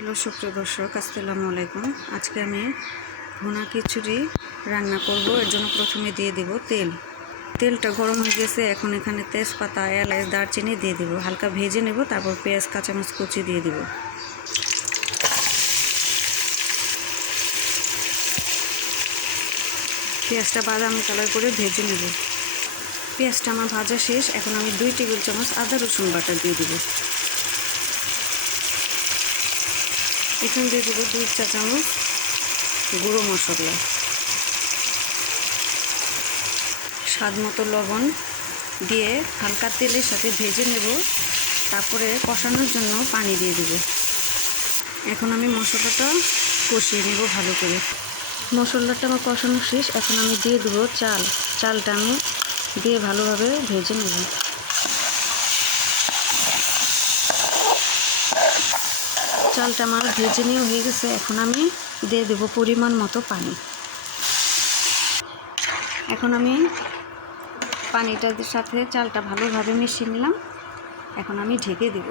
Hello, সুপ্রিয় দর্শক, আসসালামু আলাইকুম। আজকে আমি ভুনা খিচুড়ি রান্না করব। এর জন্য প্রথমে দিয়ে দেব তেল। তেলটা গরম হয়ে গেছে, এখন এখানে তেজপাতা, এলাচ, দারচিনি দিয়ে দেব। হালকা ভেজে নেব, তারপর পেঁয়াজ, কাঁচামরিচ কুচি দিয়ে দেব। পেঁয়াজটা বাদামি কালার করে ভেজে নেব। পেঁয়াজটা আমার ভাজা শেষ, এখন আমি দুই টেবিল চামচ আদা রসুন বাটা দিয়ে দেবো। এখান দিয়ে দেবো দুই চা চামচ গুঁড়ো মশলা। স্বাদ মতো লবণ দিয়ে হালকা তেলের সাথে ভেজে নেব, তারপরে কষানোর জন্য পানি দিয়ে দেব। এখন আমি মশলাটা কষিয়ে নেব ভালো করে। মশলাটা আমার কষানো শেষ, এখন আমি দিয়ে দেবো চাল। চালটা আমি দিয়ে ভালোভাবে ভেজে নেব। চালটা আমার ভেজে নিয়ে হয়ে গেছে। এখন আমি দিয়ে দেবো পরিমাণ মতো পানি। এখন আমি পানিটার সাথে চালটা ভালোভাবে মিশিয়ে নিলাম। এখন আমি ঢেকে দেব।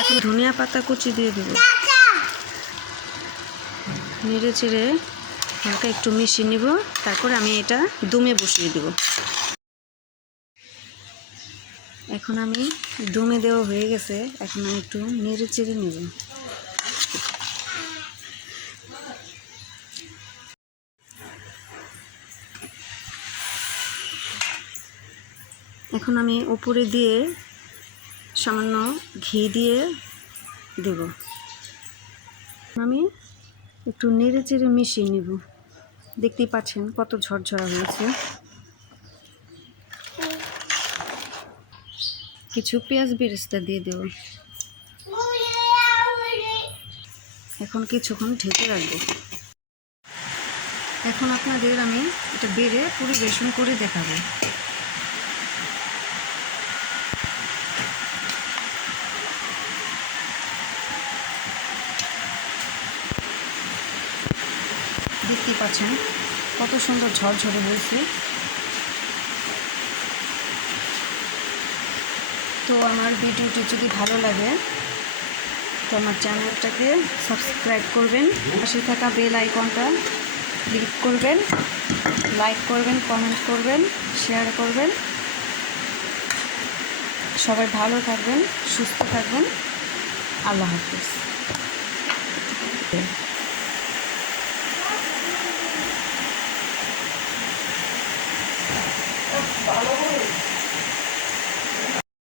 এখন ধনিয়া পাতা কুচি দিয়ে দেবো। নেড়ে চেড়ে হালকা একটু মিশিয়ে নিব। তারপর আমি এটা দমে বসিয়ে দেবো। এখন আমি দমে দেওয়া হয়ে গেছে, এখন আমি একটু নেড়ে চেড়ে নেব। এখন আমি উপরে দিয়ে সামান্য ঘি দিয়ে দেব। আমি একটু নেড়ে চেড়ে মিশিয়ে নেব। দেখতেই পাচ্ছেন কত ঝরঝরা হয়েছে। কিছু পেঁয়াজ বেরেস্তা দিয়ে দেব। এখন কিছুক্ষণ ঢেকে রাখব। এখন আপনাদের আমি এটা বেড়ে পরিবেশন করে দেখাবো। দেখতে পাচ্ছেন কত সুন্দর ঝরঝরে হয়েছে। তো আমার ভিডিওটি যদি ভালো লাগে, তো আমার চ্যানেলটাকে সাবস্ক্রাইব করবেন, পাশে থাকা বেল আইকনটা ক্লিক করবেন, লাইক করবেন, কমেন্ট করবেন, শেয়ার করবেন। সবাই ভালো থাকবেন, সুস্থ থাকবেন। আল্লাহ হাফিজ। ভালো